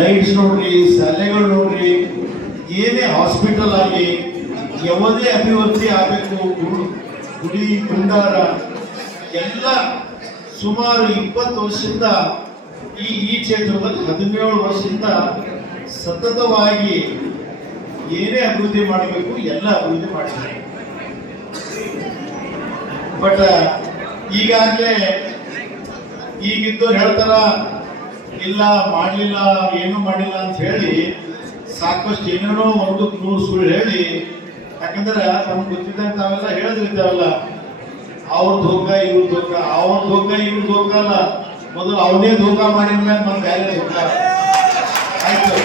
Lights ನೋಡ್ರಿ, ಶಾಲೆಗಳು ನೋಡ್ರಿ, ಏನೇ ಹಾಸ್ಪಿಟಲ್ ಆಗಿ, ಯಾವುದೇ ಅಭಿವೃದ್ಧಿ ಆಗಬೇಕು ಗುಡಿ ಗುಂಡಾರ ಎಲ್ಲ ಸುಮಾರು ಇಪ್ಪತ್ತು ವರ್ಷದಿಂದ ಈ ಈ ಕ್ಷೇತ್ರದಲ್ಲಿ, ಹದಿನೇಳು ವರ್ಷದಿಂದ ಸತತವಾಗಿ ಏನೇ ಅಭಿವೃದ್ಧಿ ಮಾಡಬೇಕು, ಎಲ್ಲ ಅಭಿವೃದ್ಧಿ ಮಾಡಿದ್ದಾರೆ ಬಟ್ ಈಗಾಗಲೇ ಈಗಿದ್ದು ಹೇಳ್ತಾರ ಇಲ್ಲ, ಮಾಡಲಿಲ್ಲ, ಏನು ಮಾಡಿಲ್ಲ ಅಂತ ಹೇಳಿ ಸಾಕಷ್ಟು ಏನೇನೋ ಒಂದು ನೂರು ಸುಳ್ಳು ಹೇಳಿ, ಯಾಕಂದ್ರೆ ನಮ್ಗೆ ಗೊತ್ತಿದ್ದಂಗೆ ತಾವೆಲ್ಲ ಹೇಳದ್ರಿದ್ದಾವಲ್ಲ ಅವ್ರ ಧೋಕ, ಇವ್ರ ಧೋಕ, ಅವ್ರ ಧೋಕ, ಇವ್ರ ಧೋಕ ಅಲ್ಲ. ಮೊದಲು ಅವನೇ ಧೋಕ ಮಾಡಿದ ಮೇಲೆ ನಮ್ಮ ಬೇರೆ ಧೋಕ? ಆಯ್ತು.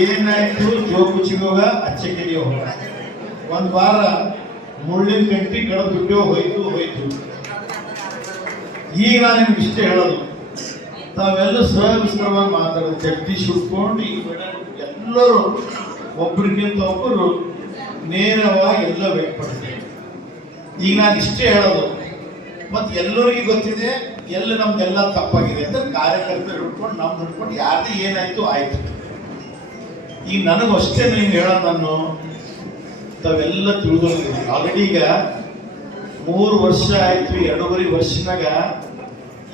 ಏನಾಯ್ತು? ಜೋಕು ಚಿಗೋಗ ಅಚ್ಚೆಕೆಗೆ ಹೋಗ. ಒಂದ್ ವಾರ ಮುಳ್ಳಿನ ಕಟ್ಟಿ ಕಡ ದುಡ್ಡೋ ಹೋಯ್ತು ಹೋಯ್ತು. ಈಗ ನಾನು ನಿಮ್ಗೆ ಇಷ್ಟೇ ಹೇಳೋದು. ತಾವೆಲ್ಲ ಸ್ವಯಂಸ್ಕರವಾಗಿ ಮಾತಾಡೋದು. ಜಗದೀಶ್ ಹುಡ್ಕೊಂಡು ಈ ಎಲ್ಲರೂ ಒಬ್ಬರಿಗಿಂತ ಒಬ್ಬರು ನೇರವಾಗಿ ಎಲ್ಲ ವ್ಯಕ್ತಪಡಿಸ್ತಾರೆ. ಈಗ ನಾನು ಇಷ್ಟೇ ಹೇಳೋದು ಮತ್ತೆ ಎಲ್ಲರಿಗೂ ಗೊತ್ತಿದೆ, ಎಲ್ಲ ನಮ್ದೆಲ್ಲ ತಪ್ಪಾಗಿದೆ ಅಂತ ಕಾರ್ಯಕರ್ತರು ಹಿಡ್ಕೊಂಡು ನಮ್ಮ ಹಿಡ್ಕೊಂಡು ಯಾರದೇ ಏನಾಯ್ತು ಆಯ್ತು. ಈಗ ನನಗೂ ಅಷ್ಟೇ ಹೇಳೋದು ನಾನು, ತಾವೆಲ್ಲ ತಿಳಿದೋಗಿದ್ದೀನಿ ಆಲ್ರೆಡಿ ಈಗ ಮೂರು ವರ್ಷ ಆಯ್ತು, ಎರಡೂವರೆ ವರ್ಷನಾಗ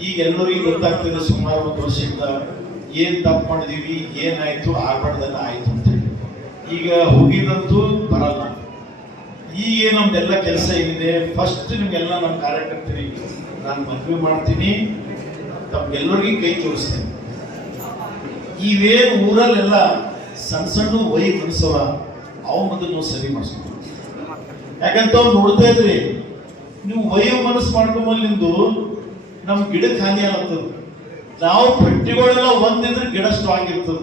ಈಗ ಎಲ್ಲರಿಗೂ ಗೊತ್ತಾಗ್ತಿದೆ ಸುಮಾರು ಒಂದು ವರ್ಷದಿಂದ ಏನ್ ತಪ್ಪು ಮಾಡಿದೀವಿ, ಏನಾಯ್ತು ಆಯ್ತು ಅಂತ ಹೇಳಿ. ಈಗ ಹೋಗಿದಂತೂ ಬರಲ್ಲ. ಈಗ ನಮ್ದೆಲ್ಲ ಕೆಲಸ ಏನಿದೆ ಫಸ್ಟ್ ನಿಮ್ಗೆಲ್ಲ ನಮ್ಮ ಕಾರ್ಯಕರ್ತರಿಗೆ ನಾನು ಮದುವೆ ಮಾಡ್ತೀನಿ, ತಮ್ಗೆಲ್ಲರಿಗೂ ಕೈ ತೋರಿಸ್ತೀನಿ ಇವೇನು ಊರಲ್ಲೆಲ್ಲ ಸಣ್ಣ ಸಣ್ಣ ವೈ ಮನಸ್ಸವ ಅವ ಮೊದಲು ಸರಿ ಮಾಡಿಸ್ಕೊಂಡು ಯಾಕಂತ ಅವ್ರು ನೋಡ್ತಾ ಇದ್ರಿ, ನೀವು ವೈ ಮನಸ್ಸು ಮಾಡ್ಕೊಂಬಲ್ಲಿಂದು ನಮ್ ಗಿಡಕ್ಕೆ ಹಾನಿ ಆಗ್ತದೆ ನಾವು ಪಟ್ಟಿಗಳೆಲ್ಲ ಒಂದಿದ್ರೆ ಗಿಡ ಸ್ಟ್ರಾಂಗ್ ಇರ್ತದ.